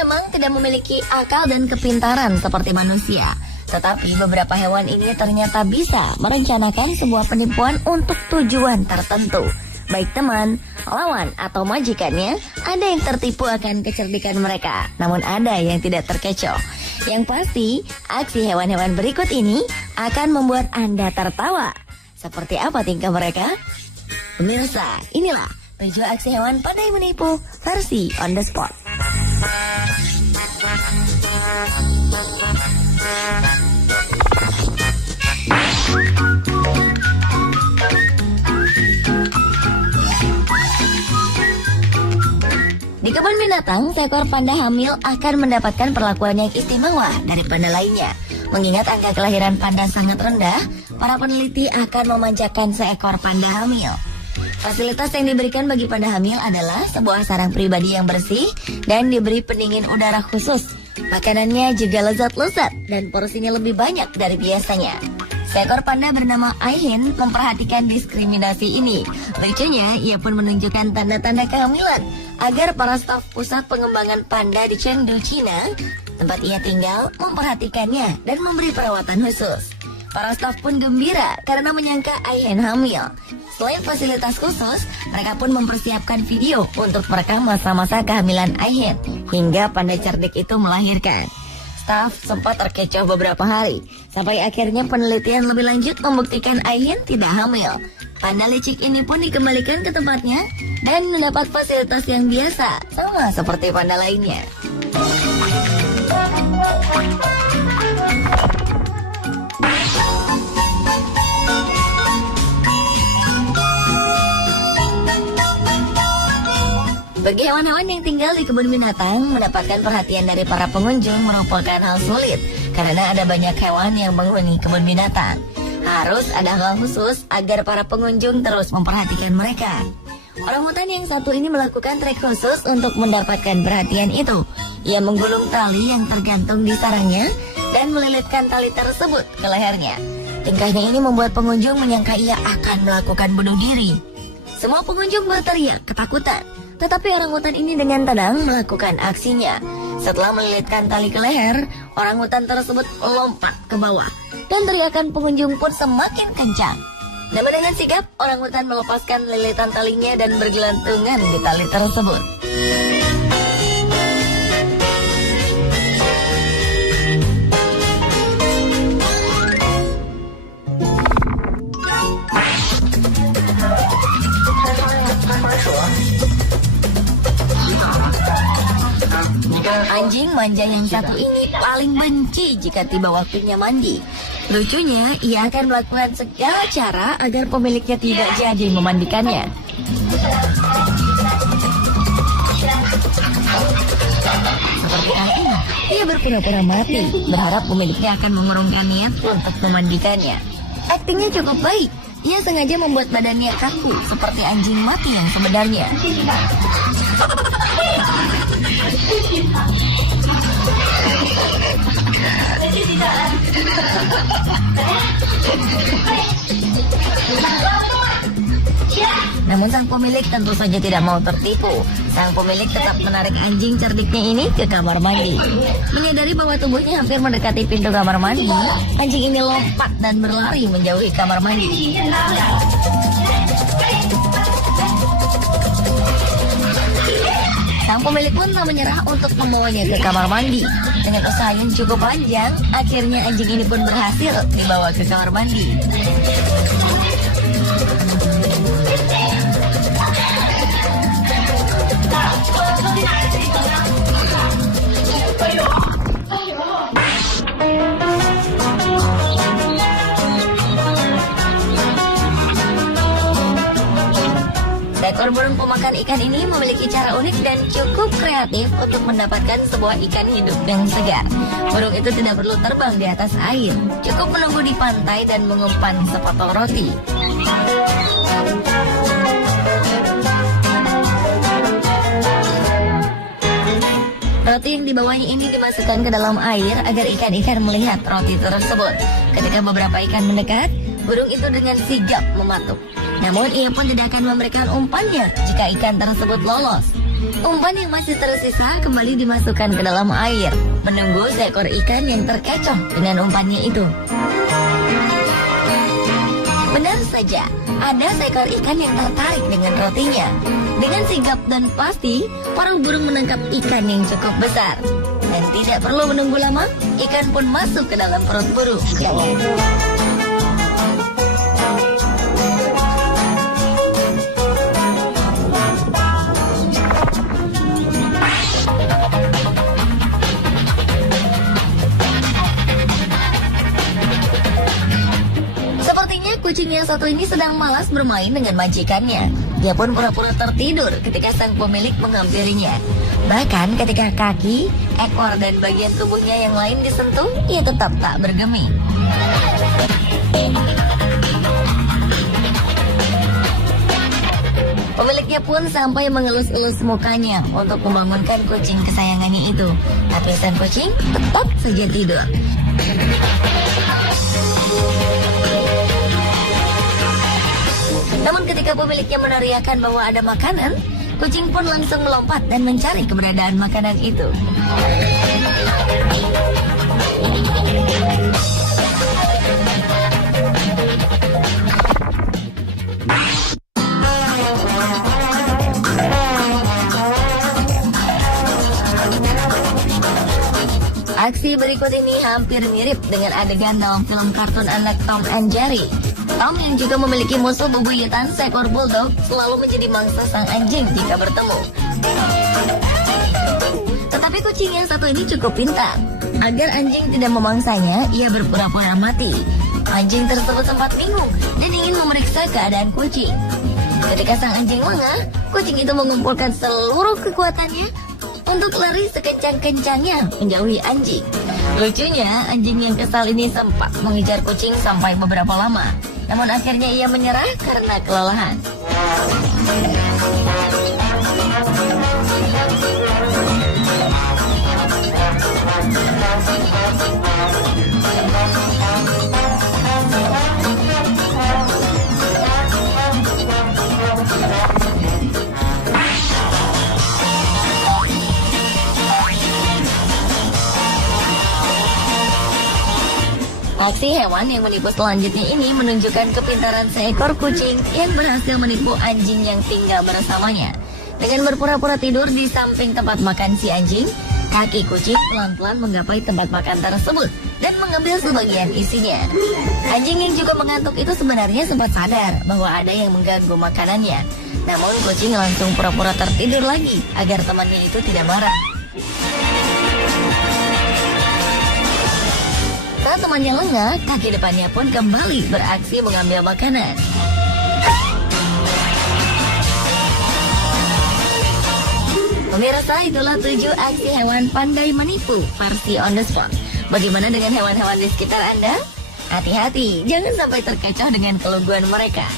memang tidak memiliki akal dan kepintaran seperti manusia. Tetapi beberapa hewan ini ternyata bisa merencanakan sebuah penipuan untuk tujuan tertentu. Baik teman, lawan, atau majikannya, ada yang tertipu akan kecerdikan mereka. Namun ada yang tidak terkecoh. Yang pasti, aksi hewan-hewan berikut ini akan membuat Anda tertawa. Seperti apa tingkah mereka? Pemirsa, inilah 7 aksi hewan pandai menipu versi on the spot. Di kebun binatang, seekor panda hamil akan mendapatkan perlakuan yang istimewa dari panda lainnya. Mengingat angka kelahiran panda sangat rendah, para peneliti akan memanjakan seekor panda hamil. Fasilitas yang diberikan bagi panda hamil adalah sebuah sarang pribadi yang bersih dan diberi pendingin udara khusus. Makanannya juga lezat-lezat dan porsinya lebih banyak dari biasanya. Seekor panda bernama Aihin memperhatikan diskriminasi ini. Lucunya, ia pun menunjukkan tanda-tanda kehamilan agar para staf pusat pengembangan panda di Chengdu, China, tempat ia tinggal, memperhatikannya dan memberi perawatan khusus. Para staf pun gembira karena menyangka Aihin hamil. Selain fasilitas khusus, mereka pun mempersiapkan video untuk merekam masa-masa kehamilan Aihin hingga panda cerdik itu melahirkan. Staf sempat terkecoh beberapa hari, sampai akhirnya penelitian lebih lanjut membuktikan Aihin tidak hamil. Panda licik ini pun dikembalikan ke tempatnya dan mendapat fasilitas yang biasa, sama seperti panda lainnya. Bagi hewan-hewan yang tinggal di kebun binatang, mendapatkan perhatian dari para pengunjung merupakan hal sulit karena ada banyak hewan yang menghuni kebun binatang. Harus ada hal khusus agar para pengunjung terus memperhatikan mereka. Orangutan yang satu ini melakukan trik khusus untuk mendapatkan perhatian itu. Ia menggulung tali yang tergantung di sarangnya dan melilitkan tali tersebut ke lehernya. Tingkahnya ini membuat pengunjung menyangka ia akan melakukan bunuh diri. Semua pengunjung berteriak ketakutan. Tetapi orangutan ini dengan tenang melakukan aksinya. Setelah melilitkan tali ke leher, orangutan tersebut lompat ke bawah. Dan teriakan pengunjung pun semakin kencang. Namun dengan sigap, orangutan melepaskan lilitan talinya dan bergelantungan di tali tersebut. Anjing manja yang satu ini paling benci jika tiba waktunya mandi. Lucunya, ia akan melakukan segala cara agar pemiliknya tidak jadi memandikannya. Seperti anjing, ia berpura-pura mati, berharap pemiliknya akan mengurungkan niat untuk memandikannya. Aktingnya cukup baik. Ia sengaja membuat badannya kaku seperti anjing mati yang sebenarnya. Namun sang pemilik tentu saja tidak mau tertipu. Sang pemilik tetap menarik anjing cerdiknya ini ke kamar mandi. Menyadari bahwa tubuhnya hampir mendekati pintu kamar mandi, anjing ini lompat dan berlari menjauhi kamar mandi. Sang pemilik pun tak menyerah untuk membawanya ke kamar mandi. Dengan usaha yang cukup panjang, akhirnya anjing ini pun berhasil dibawa ke kamar mandi. Seekor burung pemakan ikan ini memiliki cara unik dan cukup kreatif untuk mendapatkan sebuah ikan hidup yang segar. Burung itu tidak perlu terbang di atas air, cukup menunggu di pantai dan mengumpan sepotong roti. Roti yang dibawanya ini dimasukkan ke dalam air agar ikan-ikan melihat roti tersebut. Ketika beberapa ikan mendekat, burung itu dengan sigap mematuk. Namun ia pun tidak akan memberikan umpannya jika ikan tersebut lolos. Umpan yang masih tersisa kembali dimasukkan ke dalam air, menunggu seekor ikan yang terkecoh dengan umpannya itu. Benar saja, ada seekor ikan yang tertarik dengan rotinya. Dengan sigap dan pasti, para burung menangkap ikan yang cukup besar. Dan tidak perlu menunggu lama, ikan pun masuk ke dalam perut burung. Sepertinya kucing yang satu ini sedang malas bermain dengan majikannya. Dia pun pura-pura tertidur ketika sang pemilik menghampirinya. Bahkan ketika kaki, ekor, dan bagian tubuhnya yang lain disentuh, ia tetap tak bergeming. Pemiliknya pun sampai mengelus-elus mukanya untuk membangunkan kucing kesayangannya itu. Tapi sang kucing tetap saja tidur. Namun ketika pemiliknya meneriakkan bahwa ada makanan, kucing pun langsung melompat dan mencari keberadaan makanan itu. Aksi berikut ini hampir mirip dengan adegan dalam film kartun anak Tom and Jerry. Tom yang juga memiliki musuh bebuyutan seekor bulldog selalu menjadi mangsa sang anjing jika bertemu. Tetapi kucing yang satu ini cukup pintar. Agar anjing tidak memangsanya, ia berpura-pura mati. Anjing tersebut sempat bingung dan ingin memeriksa keadaan kucing. Ketika sang anjing lengah, kucing itu mengumpulkan seluruh kekuatannya untuk lari sekencang-kencangnya menjauhi anjing. Lucunya, anjing yang kesal ini sempat mengejar kucing sampai beberapa lama. Namun akhirnya ia menyerah karena kelelahan. Aksi hewan yang menipu selanjutnya ini menunjukkan kepintaran seekor kucing yang berhasil menipu anjing yang tinggal bersamanya. Dengan berpura-pura tidur di samping tempat makan si anjing, kaki kucing pelan-pelan menggapai tempat makan tersebut dan mengambil sebagian isinya. Anjing yang juga mengantuk itu sebenarnya sempat sadar bahwa ada yang mengganggu makanannya. Namun kucing langsung pura-pura tertidur lagi agar temannya itu tidak marah. Saat temannya lengah, kaki depannya pun kembali beraksi mengambil makanan. Pemirsa, itulah 7 aksi hewan pandai menipu versi on the spot. Bagaimana dengan hewan-hewan di sekitar Anda? Hati-hati, jangan sampai terkecoh dengan kelungguan mereka.